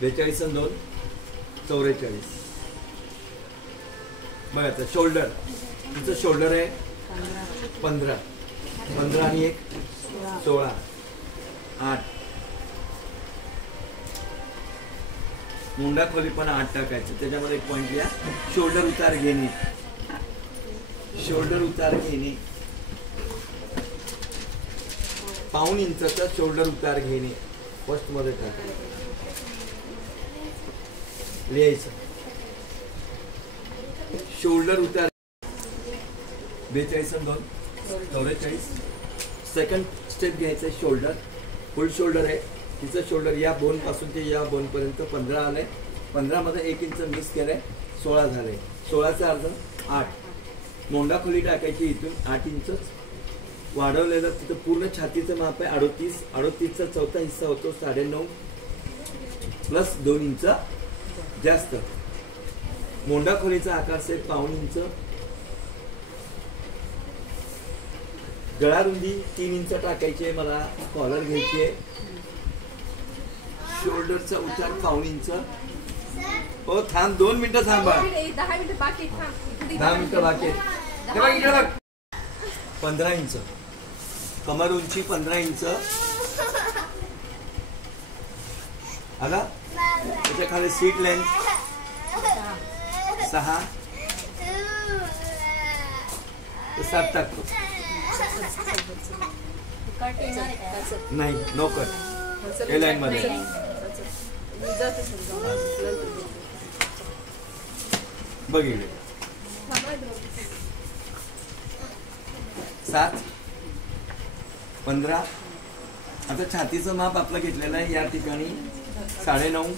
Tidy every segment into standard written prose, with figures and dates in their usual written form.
42 आणि 2 44. बघा आता शोल्डर, तुमचं शोल्डर आहे 15, 15 आणि 1 16, 8. मुंडा खोली पण 8 टाकायचं. त्याच्यामध्ये एक पॉईंट लिहा, शोल्डर उतार घेणे. शोल्डर उतार घेणे, पाऊण इंचाचा शोल्डर उतार घेणे. फर्स्ट मध्ये टाकायचं, लिहायचं शोल्डर उतार 42 आणि 2 44. सेकंड स्टेप घ्यायचं आहे शोल्डर, फुल शोल्डर आहे. तिचं शोल्डर या बोन पासून ते या बोन पर्यंत 15 आलंय. 15 मध्ये 1 इंच मिस केलंय, 16 झालंय. 16चा अर्ध 8. मोंडा खोली टाकायची इथून 8 इंच वाढवलेलं. तिथं पूर्ण छातीचं माप आहे 38. 38चा चौथा हिस्सा होतो 9.5 प्लस 2 इंच जास्त. मोंडा खोलीचा आकार से पाऊण इंच. गळा रुंदी 3 इंच टाकायची आहे मला. कॉलर घ्यायची आहे. शोल्डरचा उतार पाऊण इंच. हो थांब, 2 मिनिटं थांबा. 10 मिनिटं बाकी. 10 मिनिटं बाकी. 15 इंच कमर उंची, 15 इंच आला. त्याच्या खाली सीट लेंथ 6 ते 7 टाकतो. नाही, नो कट. ए लाईन मध्ये बघितले 7, 15. आता छातीचं माप आपलं घेतलेलं आहे या ठिकाणी 9.5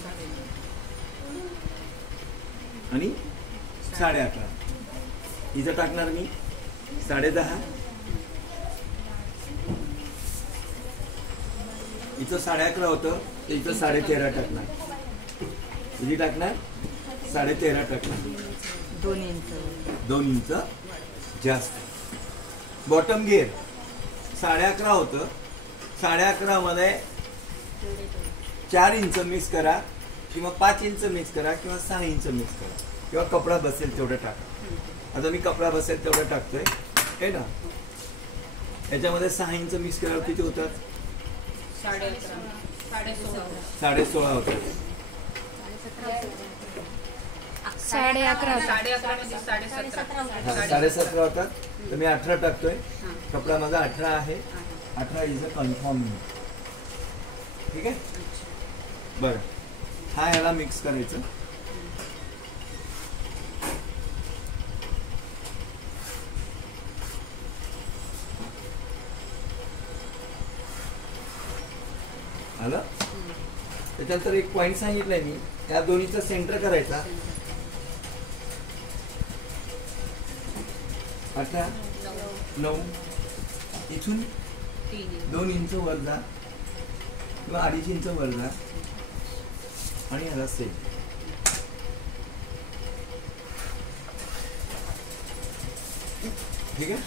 आणि 11.5. इथं टाकणार मी 10.5. इथं 11.5 होतं, इथं 13.5 टाकणार. किती टाकणार? 13.5 टाकणार. 2 इंच जास्त. बॉटम गिअर 11.5 होतं. 11.5 मध्ये 4 इंच मिक्स करा, किंवा 5 इंच मिक्स करा, किंवा 6 इंच मिक्स करा, किंवा कपडा बसेल तेवढं टाका. आता मी कपडा बसेल तेवढं टाकतोय हे ना. याच्यामध्ये 6 इंच मिक्स केल्यावर किती होतात? 16.5 होतात. 17.5 होतात. तर मी 18 टाकतोय. कपडा माझा 18 आहे. 18 इज अ कन्फर्म. ठीक आहे. बरं, हा ह्याला मिक्स करायचं. आलं. त्याच्यानंतर एक पॉइंट सांगितलंय मी, त्या दोन्हीचा सेंटर करायचा. 18, 9. इथून 2 इंच वर जा, किंवा 2.5 इंच वर जा, आणि ह्याला सेम. ठीक आहे.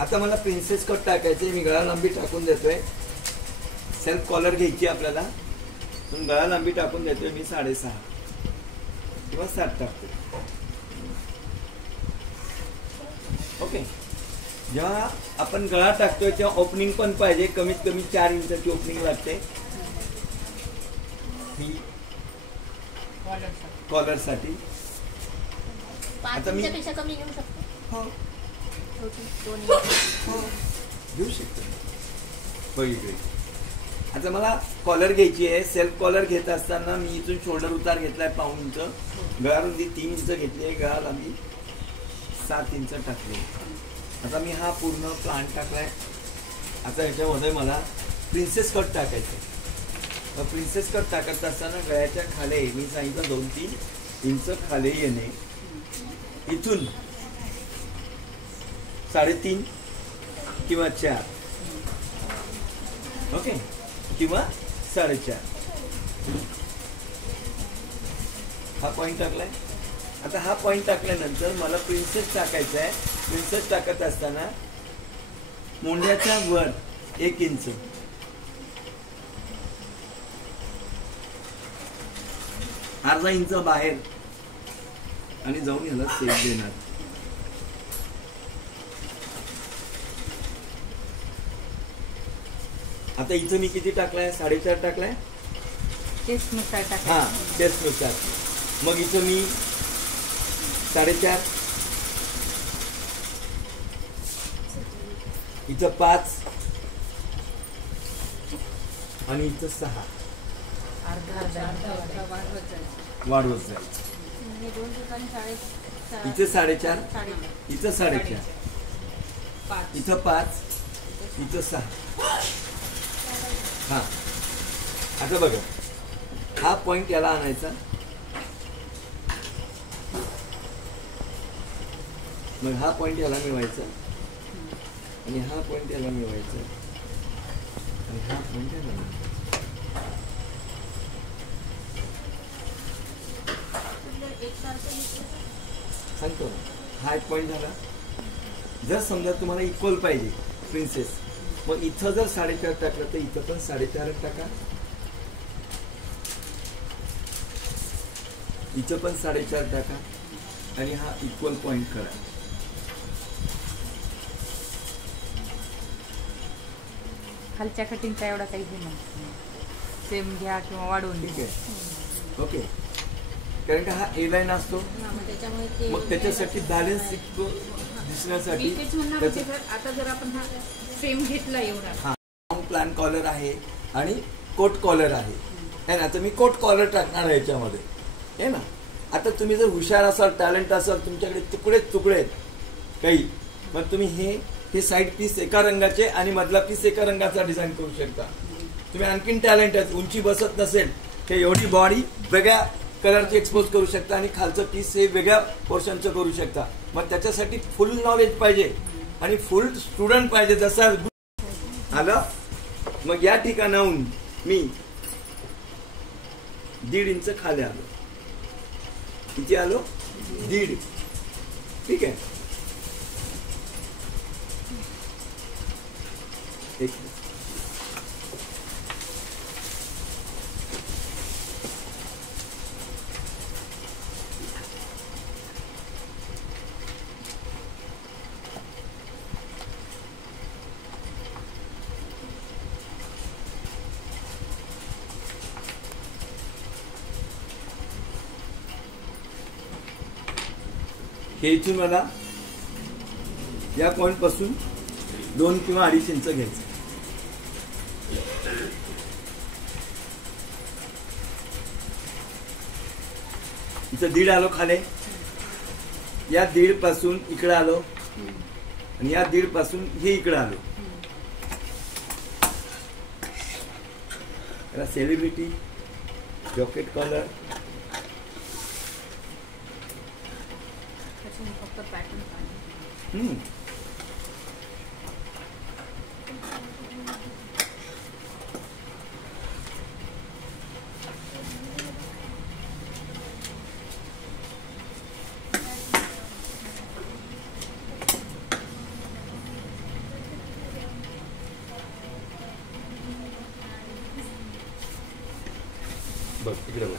आता मला प्रिन्सेस कट टाकायचे. मी गळा लांबी टाकून देतोय. सेल्फ कॉलर घ्यायची आपल्याला, पण गळा लांबी टाकून देतोय मी 6.5 किंवा 7 टाकतो. ओके. जेव्हा आपण गळा टाकतोय तेव्हा ओपनिंग पण पाहिजे. कमीत कमी 4 इंचाची ओपनिंग लागते ही कॉलर साठी. आता मी कमी घेऊ शकतो. हो, घेऊ शकतो. बघितले. आता मला कॉलर घ्यायची आहे. सेल्फ कॉलर घेत असताना मी इथून शोल्डर उतार घेतलाय पाऊण इंच. गळा रुंदी 3 इंच घेतली आहे. गळा लांबी 7 इंच टाकली. आता मी हा पूर्ण प्लांट टाकलाय. आता ह्याच्यामध्ये मला प्रिन्सेस कट टाकायचं. प्रिन्सेस कट टाकत असताना गळ्याच्या खाली मी सांगितलं 2-3 इंच खाली येणे. इथून 3.5 किंवा 4. ओके, किंवा 4.5. हा पॉइंट टाकलाय. आता हा पॉइंट टाकल्यानंतर मला प्रिन्सेस टाकायचा आहे. प्रिन्सेस टाकत असताना मुंड्याच्या वर 1 इंच, अर्धा इंच बाहेर आणि जाऊन याला सेट देणार. आता इथं मी किती टाकलाय? 4.5 टाकलाय. टेस्टनुसार टाका. हा, टेस्टनुसार. मग इथं मी 4.5, इथं 5 आणि इथं 6 अर्धा वाढवत जायचं. वाढवत जायचं. हे दोन ठिकाणी इथे 4.5, 4.5, इथं 4.5, 5. इथं 5, इथं 6. हा, आता बघा, हा पॉइंट याला आणायचा. मग हा पॉइंट याला मिळवायचा आणि हा पॉइंट याला मिळवायचा आणि हा पॉइंट याला मिळवायचा. सांगतो ना, हा एक पॉइंट झाला. जर समजा तुम्हाला इक्वल पाहिजे प्रिन्सेस, मग इथं जर 4.5 टाकलं तर इथं पण 4.5 टाका, इथं पण 4.5 टाका आणि हा इक्वल पॉइंट करा. खालच्या कटिंगचा एवढा काही हे नाही. सेम घ्या किंवा वाढवून ठीक घ्या. आहे, ओके. कारण का हा ए लाईन असतो, मग त्याच्यासाठी बॅलन्स दिसण्यासाठी मी तेच म्हणणार होते सर, आता जर आपण हा सेम घेतला एवढा, हा प्लॅन कॉलर आहे आणि कोट कॉलर आहे ना. तर मी कोट कॉलर टाकणार आहे याच्यामध्ये, आहे ना. आता तुम्ही जर हुशार असाल, टॅलेंट असाल, तुमच्याकडे तुकडे आहेत काही, मग तुम्ही हे साईड पीस एका रंगाचे आणि मधला पीस एका रंगाचा डिझाईन करू शकता. तुम्ही आणखीन टॅलेंट आहे, उंची बसत नसेल, हे एवढी बॉडी वेगळ्या कलरची एक्सपोज करू शकता आणि खालचं पीस हे वेगळ्या पोर्शनचं करू शकता. मग त्याच्यासाठी फुल नॉलेज पाहिजे आणि फुल स्टुडंट पाहिजे. जसा आलं, मग या ठिकाणाहून मी 1.5 इंच खाली आलो. किती आलो? 1.5. ठीक आहे. एक हे इथून मला या पॉइंट पासून 2 किंवा 2.5 इंच घ्यायचं. इथं 1.5 आलो खाली, या 1.5 पासून इकडे आलो आणि या 1.5 पासून हे इकडे आलो. याला सेलिब्रिटी जॉकेट कॉलर, फक्त पॅटर्न काढा. बघ इकडे बघ.